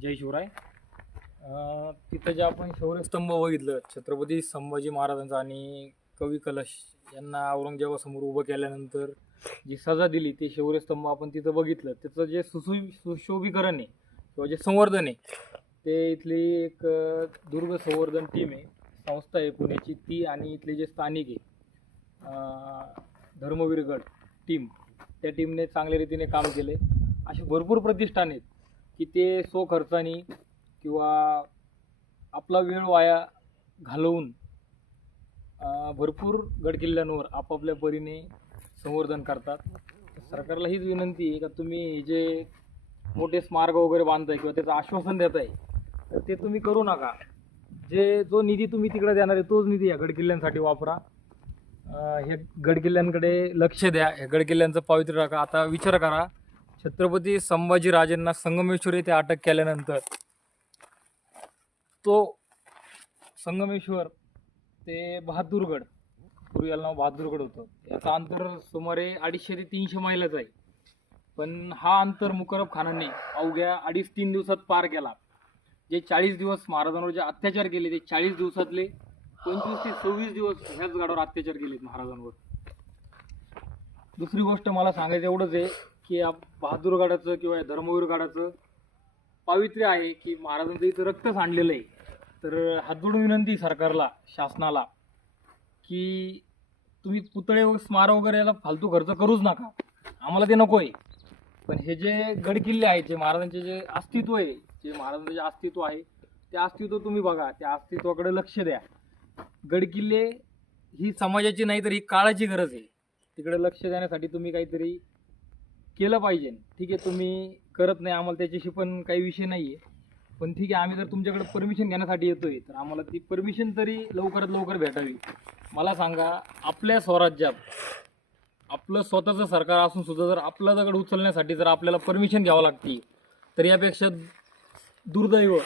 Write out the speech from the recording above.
जय शिवराय. तिथं जे आपण शौर्यस्तंभ बघितलं छत्रपती संभाजी महाराजांचा आणि कवी कलश यांना औरंगजेबासमोर उभं केल्यानंतर जी सजा दिली ते शौर्यस्तंभ आपण तिथं बघितलं. त्याचं जे सुशोभीकरण आहे किंवा जे संवर्धन आहे ते इथली एक दुर्ग संवर्धन टीम आहे, संस्था आहे पुण्याची ती, आणि इथले जे स्थानिक आहे धर्मवीर गट टीम, त्या टीमने चांगल्या रीतीने काम केले. असे भरपूर प्रतिष्ठान आहेत की ते स्वखर्चाने किंवा आपला वेळ वाया घालवून भरपूर गडकिल्ल्यांवर आपापल्या परीने संवर्धन करतात. सरकारला हीच विनंती आहे का तुम्ही जे मोठे स्मारक वगैरे बांधताय किंवा त्याचं आश्वासन देताय तर ते तुम्ही करू नका. जो निधी तुम्ही तिकडे देणार आहे तोच निधी या गडकिल्ल्यांसाठी वापरा. हे गडकिल्ल्यांकडे लक्ष द्या, ह्या गडकिल्ल्यांचं पावित्र्य राखा. आता विचार करा, छत्रपती संभाजीराजेंना संगमेश्वर येथे अटक केल्यानंतर तो संगमेश्वर ते बहादूरगड, पूर्वी याला नाव बहादूरगड होतं, याचं अंतर सुमारे 250 ते 300 मैलाचं आहे. पण हा अंतर मुकरब खानाने अवघ्या 2.5-3 दिवसात पार केला. जे 40 दिवस महाराजांवर जे अत्याचार केले ते 40 दिवसातले 25 ते 26 दिवस ह्याच गडावर अत्याचार केलेत महाराजांवर. दुसरी गोष्ट मला सांगायचं एवढंच आहे की बहादूरगडाचं किंवा धर्मवीरगडाचं पावित्र्य आहे की महाराजांचं इथं रक्त सांडलेलं आहे. तर हात जोडून विनंती सरकारला, शासनाला, की तुम्ही पुतळे स्मारक वगैरे याला फालतू खर्च करूच नका, आम्हाला ते नको आहे. पण हे जे गडकिल्ले आहेत, जे महाराजांचे जे अस्तित्व आहे, जे महाराजांचं जे अस्तित्व आहे ते अस्तित्व तुम्ही बघा, त्या अस्तित्वाकडे लक्ष द्या. गडकिल्ले ही समाजाची नाही तर ही काळाची गरज आहे. तिकडे लक्ष देण्यासाठी तुम्ही काहीतरी केलं पाहिजे. ठीक आहे, तुम्ही करत नाही, आम्हाला त्याच्याशी पण काही विषय नाही आहे. पण ठीक आहे, आम्ही जर तुमच्याकडे परमिशन घेण्यासाठी येतोय तर आम्हाला ती परमिशन तरी लवकरात लवकर भेटावी. मला सांगा, आपल्या स्वराज्यात आपलं स्वतःचं सरकार असून सुद्धा जर आपला दगड उचलण्यासाठी जर आपल्याला परमिशन घ्यावं लागते तर यापेक्षा दुर्दैव